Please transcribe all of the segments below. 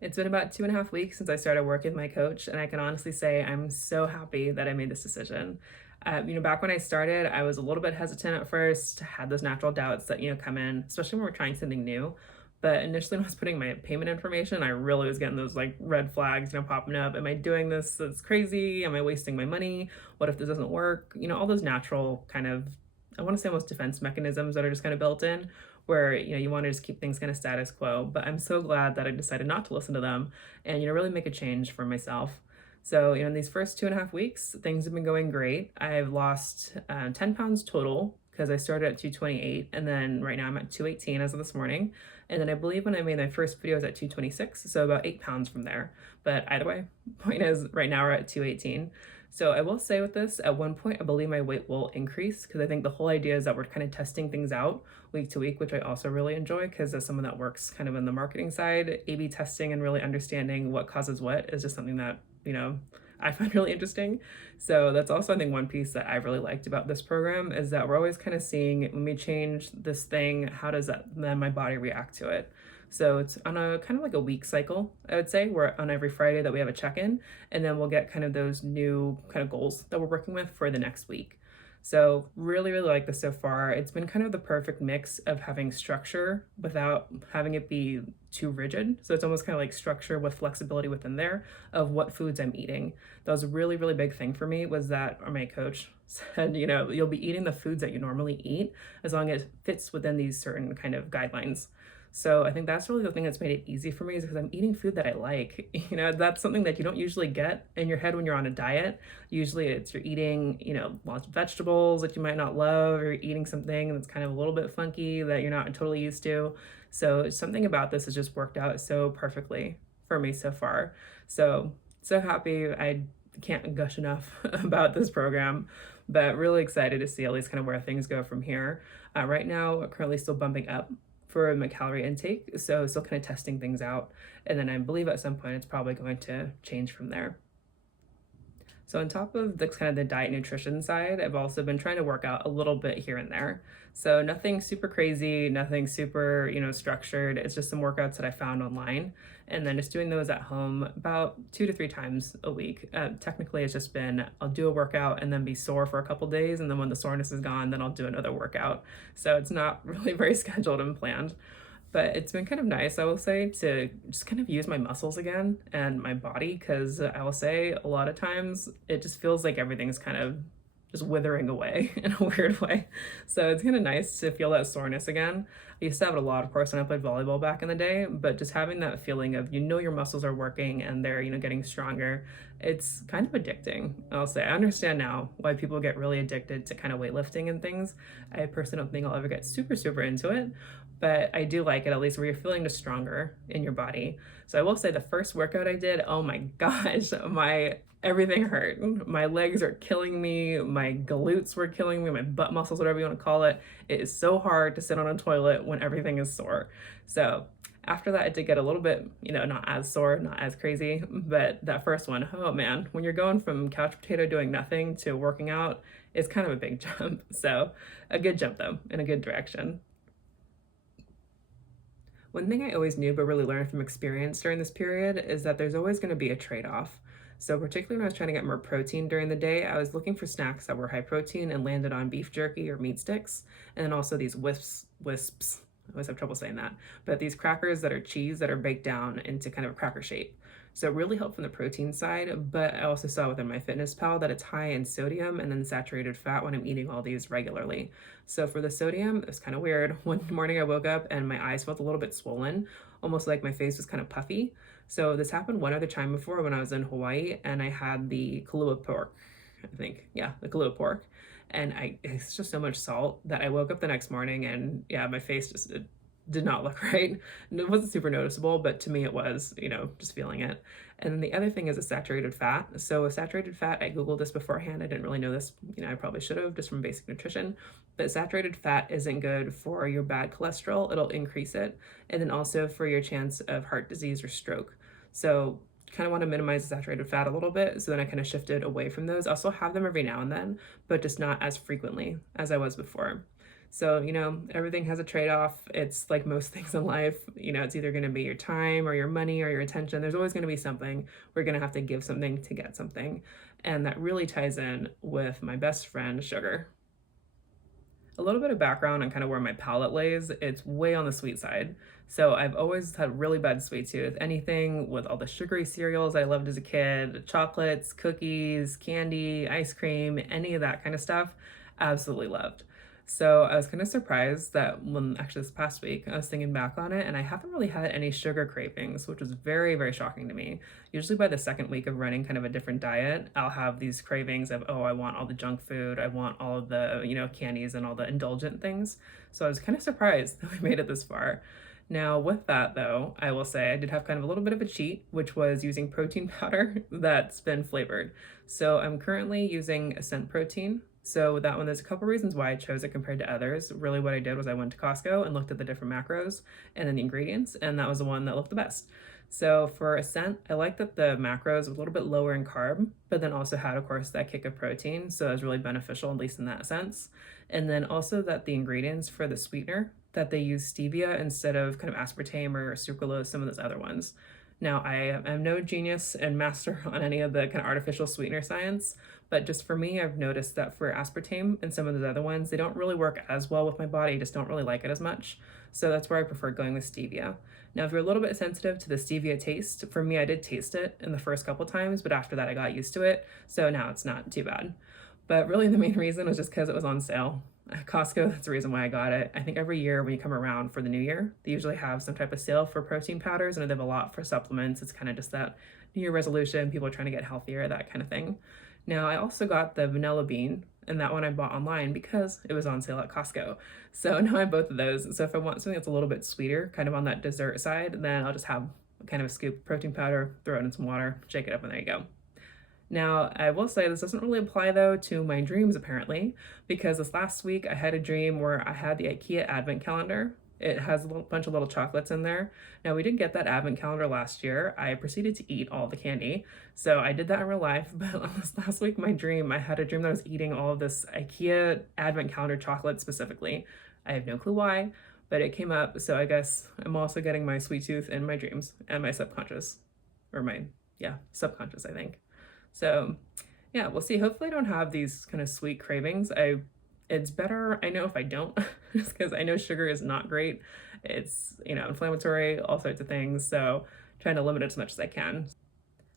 It's been about 2.5 weeks since I started working with my coach, and I can honestly say I'm so happy that I made this decision. Back when I started, I was a little bit hesitant at first, had those natural doubts that, come in, especially when we're trying something new. But initially, when I was putting my payment information, I really was getting those like red flags, popping up. Am I doing this? That's crazy. Am I wasting my money? What if this doesn't work? All those natural kind of, I want to say almost defense mechanisms that are just kind of built in where you want to just keep things kind of status quo. But I'm so glad that I decided not to listen to them and really make a change for myself. So in these first 2.5 weeks, things have been going great. I've lost 10 pounds total because I started at 228, and then right now I'm at 218 as of this morning. And then I believe when I made my first video, I was at 226, so about 8 pounds from there. But either way, point is right now we're at 218. So I will say with this, at one point, I believe my weight will increase because I think the whole idea is that we're kind of testing things out week to week, which I also really enjoy because as someone that works kind of in the marketing side, A/B testing and really understanding what causes what is just something that, I find really interesting. So that's also, I think, one piece that I've really liked about this program is that we're always kind of seeing when we change this thing, how does that then my body react to it? So it's on a kind of like a week cycle, I would say, where on every Friday that we have a check-in, and then we'll get kind of those new kind of goals that we're working with for the next week. So really, really like this so far. It's been kind of the perfect mix of having structure without having it be too rigid. So it's almost kind of like structure with flexibility within there of what foods I'm eating. That was a really, really big thing for me was that my coach said, you'll be eating the foods that you normally eat as long as it fits within these certain kind of guidelines. So I think that's really the thing that's made it easy for me is because I'm eating food that I like. That's something that you don't usually get in your head when you're on a diet. Usually it's you're eating, lots of vegetables that you might not love, or you're eating something that's kind of a little bit funky that you're not totally used to. So something about this has just worked out so perfectly for me so far. So, so happy. I can't gush enough about this program, but really excited to see at least kind of where things go from here. Right now, currently still bumping up for my calorie intake, so still kind of testing things out, and then I believe at some point it's probably going to change from there. So on top of the kind of the diet nutrition side, I've also been trying to work out a little bit here and there. So nothing super crazy, nothing super, structured. It's just some workouts that I found online, and then just doing those at home about 2 to 3 times a week. Technically, it's just been I'll do a workout and then be sore for a couple days, and then when the soreness is gone, then I'll do another workout. So it's not really very scheduled and planned. But it's been kind of nice, I will say, to just kind of use my muscles again and my body, because I will say a lot of times it just feels like everything's kind of just withering away in a weird way. So it's kind of nice to feel that soreness again. I used to have it a lot, of course, when I played volleyball back in the day, but just having that feeling of, your muscles are working and they're, getting stronger, it's kind of addicting, I'll say. I understand now why people get really addicted to kind of weightlifting and things. I personally don't think I'll ever get super, super into it, but I do like it, at least where you're feeling just stronger in your body. So I will say the first workout I did, oh my gosh, everything hurt. My legs are killing me, my glutes were killing me, my butt muscles, whatever you want to call it. It is so hard to sit on a toilet when everything is sore. So after that, it did get a little bit, not as sore, not as crazy, but that first one, oh man, when you're going from couch potato doing nothing to working out, it's kind of a big jump. So a good jump though, in a good direction. One thing I always knew but really learned from experience during this period is that there's always going to be a trade-off. So particularly when I was trying to get more protein during the day, I was looking for snacks that were high protein and landed on beef jerky or meat sticks, and then also these wisps. I always have trouble saying that, but these crackers that are cheese that are baked down into kind of a cracker shape. So it really helped from the protein side, but I also saw within MyFitnessPal that it's high in sodium and then saturated fat when I'm eating all these regularly. So for the sodium, it was kind of weird. One morning I woke up and my eyes felt a little bit swollen, almost like my face was kind of puffy. So this happened one other time before when I was in Hawaii and I had the Kahlua pork, I think. Yeah, the Kahlua pork. And it's just so much salt that I woke up the next morning and yeah, my face just did not look right. It wasn't super noticeable, but to me it was, just feeling it. And then the other thing is a saturated fat. So a saturated fat, I Googled this beforehand. I didn't really know this, I probably should have just from basic nutrition, but saturated fat isn't good for your bad cholesterol. It'll increase it. And then also for your chance of heart disease or stroke. So kind of want to minimize the saturated fat a little bit. So then I kind of shifted away from those. I also have them every now and then, but just not as frequently as I was before. So, everything has a trade-off. It's like most things in life, it's either going to be your time or your money or your attention. There's always going to be something. We're going to have to give something to get something. And that really ties in with my best friend, sugar. A little bit of background on kind of where my palate lays. It's way on the sweet side. So I've always had really bad sweet tooth. Anything with all the sugary cereals I loved as a kid, chocolates, cookies, candy, ice cream, any of that kind of stuff, absolutely loved. So I was kind of surprised that when actually this past week I was thinking back on it and I haven't really had any sugar cravings, which was very, very shocking to me. Usually by the second week of running kind of a different diet, I'll have these cravings of, oh, I want all the junk food, I want all of the, candies and all the indulgent things. So I was kind of surprised that we made it this far. Now, with that though, I will say I did have kind of a little bit of a cheat, which was using protein powder that's been flavored. So I'm currently using Ascent Protein. So with that one, there's a couple reasons why I chose it compared to others. Really what I did was I went to Costco and looked at the different macros and then the ingredients, and that was the one that looked the best. So for Ascent, I like that the macros were a little bit lower in carb, but then also had, of course, that kick of protein. So it was really beneficial, at least in that sense. And then also that the ingredients for the sweetener, that they use stevia instead of kind of aspartame or sucralose, some of those other ones. Now, I am no genius and master on any of the kind of artificial sweetener science, but just for me, I've noticed that for aspartame and some of those other ones, they don't really work as well with my body. I just don't really like it as much. So that's where I prefer going with stevia. Now, if you're a little bit sensitive to the stevia taste, for me, I did taste it in the first couple times, but after that, I got used to it. So now it's not too bad. But really, the main reason was just because it was on sale. At Costco, that's the reason why I got it. I think every year when you come around for the new year, they usually have some type of sale for protein powders, and they have a lot for supplements. It's kind of just that New Year resolution, people are trying to get healthier, that kind of thing. Now, I also got the vanilla bean, and that one I bought online because it was on sale at Costco. So now I have both of those. So if I want something that's a little bit sweeter, kind of on that dessert side, then I'll just have kind of a scoop of protein powder, throw it in some water, shake it up, and there you go. Now, I will say this doesn't really apply though to my dreams apparently, because this last week I had a dream where I had the IKEA advent calendar. It has a bunch of little chocolates in there. Now, we did get that advent calendar last year. I proceeded to eat all the candy. So I did that in real life, but this last week, my dream, I had a dream that I was eating all of this IKEA advent calendar chocolate specifically. I have no clue why, but it came up. So I guess I'm also getting my sweet tooth in my dreams and my subconscious, or subconscious, I think. So yeah, we'll see. Hopefully I don't have these kind of sweet cravings. It's better, I know, if I don't, just because I know sugar is not great. It's, inflammatory, all sorts of things. So trying to limit it as much as I can.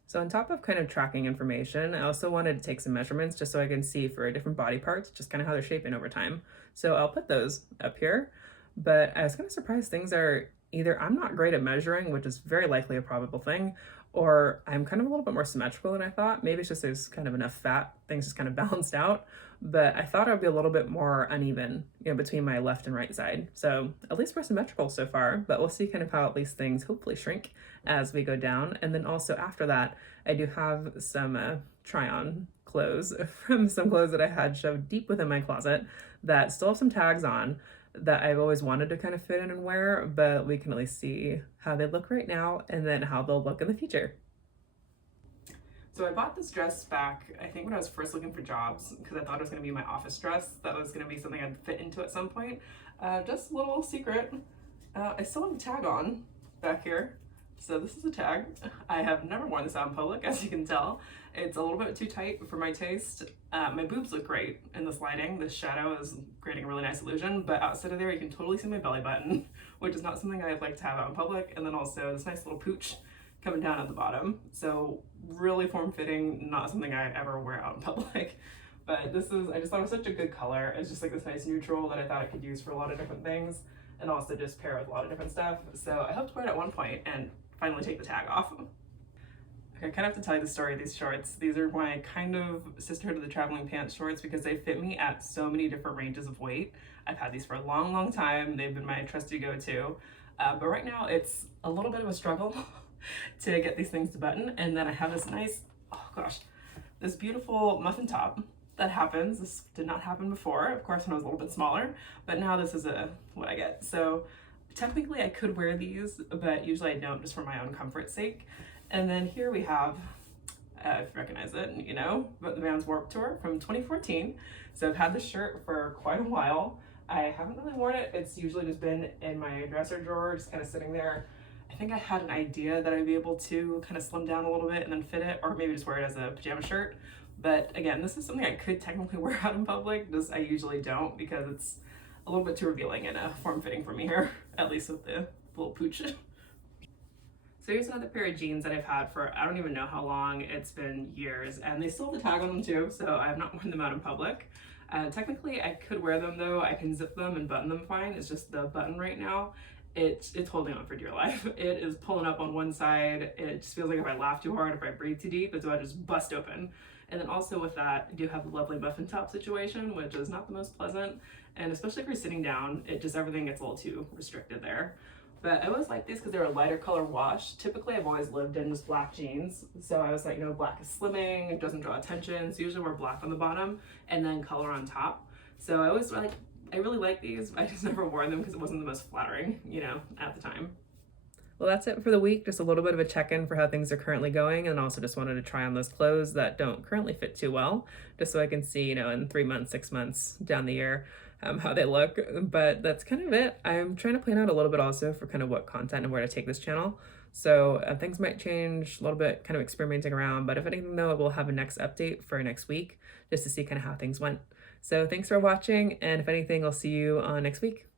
So on top of kind of tracking information, I also wanted to take some measurements just so I can see for different body parts, just kind of how they're shaping over time. So I'll put those up here, but I was kind of surprised things are either I'm not great at measuring, which is very likely a probable thing, or I'm kind of a little bit more symmetrical than I thought. Maybe it's just there's kind of enough fat, things just kind of balanced out. But I thought I would be a little bit more uneven, between my left and right side. So at least we're symmetrical so far, but we'll see kind of how at least things hopefully shrink as we go down. And then also after that, I do have some try-on clothes from some clothes that I had shoved deep within my closet that still have some tags on that I've always wanted to kind of fit in and wear, but we can at least see how they look right now and then how they'll look in the future. So I bought this dress back, I think when I was first looking for jobs, because I thought it was going to be my office dress. That was going to be something I'd fit into at some point. Just a little secret, I still have a tag on back here. So this is a tag. I have never worn this out in public, as you can tell. It's a little bit too tight for my taste. My boobs look great in this lighting. This shadow is creating a really nice illusion, but outside of there, you can totally see my belly button, which is not something I'd like to have out in public. And then also this nice little pooch coming down at the bottom. So really form-fitting, not something I ever wear out in public. But I just thought it was such a good color. It's just like this nice neutral that I thought I could use for a lot of different things and also just pair with a lot of different stuff. So I hope to wear it at one point and finally take the tag off. I kind of have to tell you the story of these shorts. These are my kind of sisterhood of the traveling pants shorts because they fit me at so many different ranges of weight. I've had these for a long, long time. They've been my trusty go-to. But right now it's a little bit of a struggle to get these things to button. And then I have this nice, this beautiful muffin top that happens. This did not happen before, of course, when I was a little bit smaller, but now this is what I get. So technically I could wear these, but usually I don't, just for my own comfort's sake. And then here we have, if you recognize it, but the band's Warped Tour from 2014. So I've had this shirt for quite a while. I haven't really worn it. It's usually just been in my dresser drawer, just kind of sitting there. I think I had an idea that I'd be able to kind of slim down a little bit and then fit it, or maybe just wear it as a pajama shirt. But again, this is something I could technically wear out in public, just I usually don't because it's a little bit too revealing and form-fitting for me here, at least with the little pooch. So here's another pair of jeans that I've had for I don't even know how long. It's been years, and they still have the tag on them too, so I have not worn them out in public. Technically, I could wear them though. I can zip them and button them fine. It's just the button right now, it's holding on for dear life. It is pulling up on one side. It just feels like if I laugh too hard, if I breathe too deep, it's about to just bust open. And then also with that, I do have a lovely muffin top situation, which is not the most pleasant. And especially if you're sitting down, it just everything gets a little too restricted there. But I always like these because they're a lighter color wash. Typically, I've always lived in just black jeans. So I was like, you know, black is slimming, it doesn't draw attention. So usually wear black on the bottom and then color on top. So I really like these. I just never wore them because it wasn't the most flattering, you know, at the time. Well, that's it for the week. Just a little bit of a check-in for how things are currently going, and also just wanted to try on those clothes that don't currently fit too well, just so I can see, you know, in 3 months, 6 months down the year, how they look. But that's kind of it. I'm trying to plan out a little bit also for kind of what content and where to take this channel. So things might change a little bit, kind of experimenting around. But if anything, though, we'll have a next update for next week just to see kind of how things went. So thanks for watching, and if anything, I'll see you on next week.